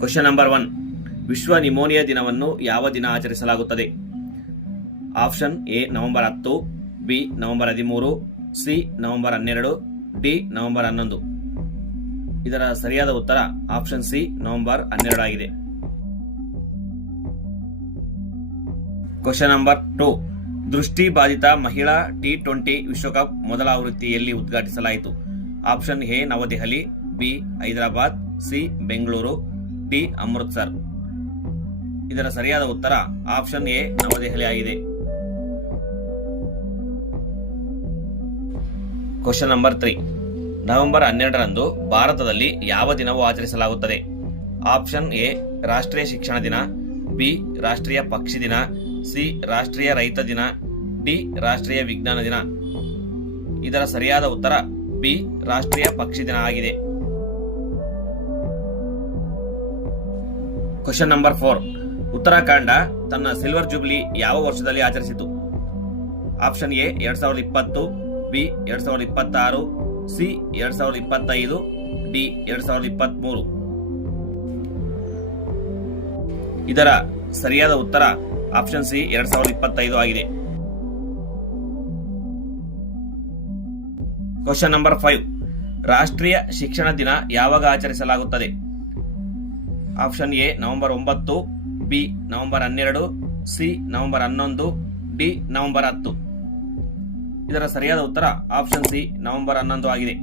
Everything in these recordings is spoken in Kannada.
Question number 1. ವಿಶ್ವ ನಿಮೋನಿಯಾ ದಿನವನ್ನು ಯಾವ ದಿನ ಆಚರಿಸಲಾಗುತ್ತದೆ? Option A November 10, B November 13, C November 12, D November 11. ಇದರ ಸರಿಯಾದ ಉತ್ತರ ಆಪ್ಷನ್ ಸಿ ನವೆಂಬರ್ 12 ಆಗಿದೆ. Question number 2. ದೃಷ್ಟಿಬಾಧಿತ ಮಹಿಳಾ T20 ವಿಶ್ವಕಪ್ ಮೊದಲ ಆವೃತ್ತಿಯಲ್ಲಿ ಉದ್ಘಾಟಿಸಲಾಯಿತು. Option A New Delhi, B Hyderabad, C Bengaluru, D Amritsar. ಇದರ ಸರಿಯಾದ ಉತ್ತರ ಆಪ್ಷನ್ ಎ ನವದೆಹಲಿ ಆಗಿದೆ. Question number 3. ನವೆಂಬರ್ 12ರಂದು ಭಾರತದಲ್ಲಿ ಯಾವ ದಿನವು ಆಚರಿಸಲಾಗುತ್ತದೆ? ಆಪ್ಷನ್ ಎ ರಾಷ್ಟ್ರೀಯ ಶಿಕ್ಷಣ ದಿನ, ಬಿ ರಾಷ್ಟ್ರೀಯ ಪಕ್ಷಿ ದಿನ, ಸಿ ರಾಷ್ಟ್ರೀಯ ರೈತ ದಿನ, ಡಿ ರಾಷ್ಟ್ರೀಯ ವಿಜ್ಞಾನ ದಿನ. ಇದರ ಸರಿಯಾದ ಉತ್ತರ ಬಿ ರಾಷ್ಟ್ರೀಯ ಪಕ್ಷಿ ದಿನ ಆಗಿದೆ. Question number 4. ಉತ್ತರಾಖಂಡ ತನ್ನ ಸಿಲ್ವರ್ ಜೂಬ್ಲಿ ಯಾವ ವರ್ಷದಲ್ಲಿ ಆಚರಿಸಿತು? Option A 2020, B 2026, C 2025, D 2023. ಇದರ ಸರಿಯಾದ ಉತ್ತರ ಆಪ್ಷನ್ ಸಿ 2025 ಆಗಿದೆ. Question number 5. ರಾಷ್ಟ್ರೀಯ ಶಿಕ್ಷಣ ದಿನ ಯಾವಾಗ ಆಚರಿಸಲಾಗುತ್ತದೆ? Option A November 9, B November 12, C November 11, D November 10. ಇದರ ಸರಿಯಾದ ಉತ್ತರ ಆಪ್ಷನ್ ಸಿ ನವೆಂಬರ್ 11 ಆಗಿದೆ.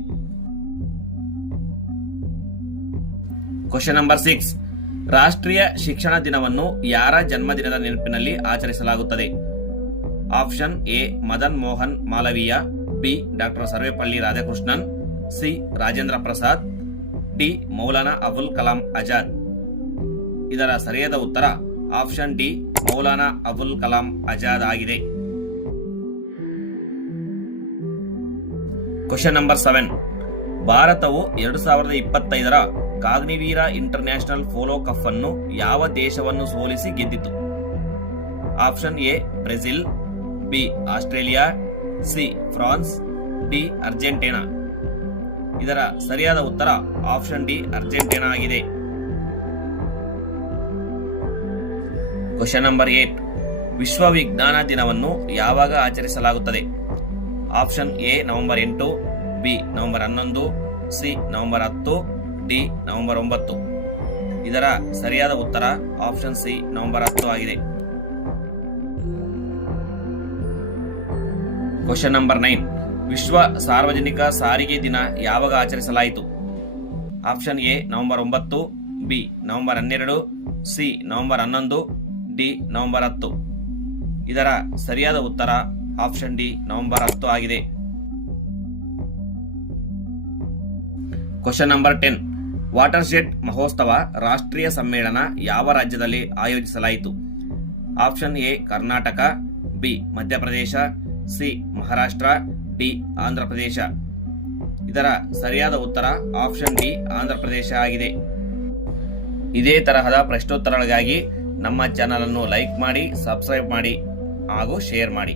Question number 6. ರಾಷ್ಟ್ರೀಯ ಶಿಕ್ಷಣ ದಿನವನ್ನು ಯಾರ ಜನ್ಮದಿನದ ನೆನಪಿನಲ್ಲಿ ಆಚರಿಸಲಾಗುತ್ತದೆ? Option A Madan Mohan Malaviya, B doctor Sarvepalli Radhakrishnan, C Rajendra Prasad, D Maulana Abul Kalam Azad. ಇದರ ಸರಿಯಾದ ಉತ್ತರ ಆಪ್ಷನ್ ಡಿ ಮೌಲಾನಾ ಅಬುಲ್ ಕಲಾಂ ಆಜಾದ್ ಆಗಿದೆ. Question number 7. ಭಾರತವು 2025ರ ಕಾಗ್ನಿವೀರ ಇಂಟರ್ನ್ಯಾಷನಲ್ ಪೋಲೋ ಕಪ್ ಅನ್ನು ಯಾವ ದೇಶವನ್ನು ಸೋಲಿಸಿ ಗೆದ್ದಿತು? Option A Brazil, B Australia, C France, D Argentina. ಇದರ ಸರಿಯಾದ ಉತ್ತರ ಆಪ್ಷನ್ ಡಿ ಅರ್ಜೆಂಟೀನಾ ಆಗಿದೆ. Question number 8. ವಿಶ್ವ ವಿಜ್ಞಾನ ದಿನವನ್ನು ಯಾವಾಗ ಆಚರಿಸಲಾಗುತ್ತದೆ? Option A November 8, B November 11, C November 10, D November 9. ಇದರ ಸರಿಯಾದ ಉತ್ತರ ಆಪ್ಷನ್ ಸಿ ನವೆಂಬರ್ 10 ಆಗಿದೆ. Question number 9. ವಿಶ್ವ ಸಾರ್ವಜನಿಕ ಸಾರಿಗೆ ದಿನ ಯಾವಾಗ ಆಚರಿಸಲಾಯಿತು? Option A November 9, B November 12, C November 11, D November 10. ಇದರ ಸರಿಯಾದ ಉತ್ತರ ಆಪ್ಷನ್ ಡಿ ನವೆಂಬರ್ 10 ಆಗಿದೆ. Question number 10. ವಾಟರ್ ಶೆಡ್ ಮಹೋತ್ಸವ ರಾಷ್ಟ್ರೀಯ ಸಮ್ಮೇಳನ ಯಾವ ರಾಜ್ಯದಲ್ಲಿ ಆಯೋಜಿಸಲಾಯಿತು? Option A Karnataka, B Madhya Pradesh, C Maharashtra, D Andhra Pradesh. ಇದರ ಸರಿಯಾದ ಉತ್ತರ ಆಪ್ಷನ್ ಡಿ ಆಂಧ್ರಪ್ರದೇಶ ಆಗಿದೆ. ಇದೇ ತರಹದ ಪ್ರಶ್ನೋತ್ತರಗಳಿಗಾಗಿ ನಮ್ಮ ಚಾನಲ್ ಅನ್ನು ಲೈಕ್ ಮಾಡಿ, ಸಬ್ಸ್ಕ್ರೈಬ್ ಮಾಡಿ ಹಾಗೂ ಶೇರ್ ಮಾಡಿ.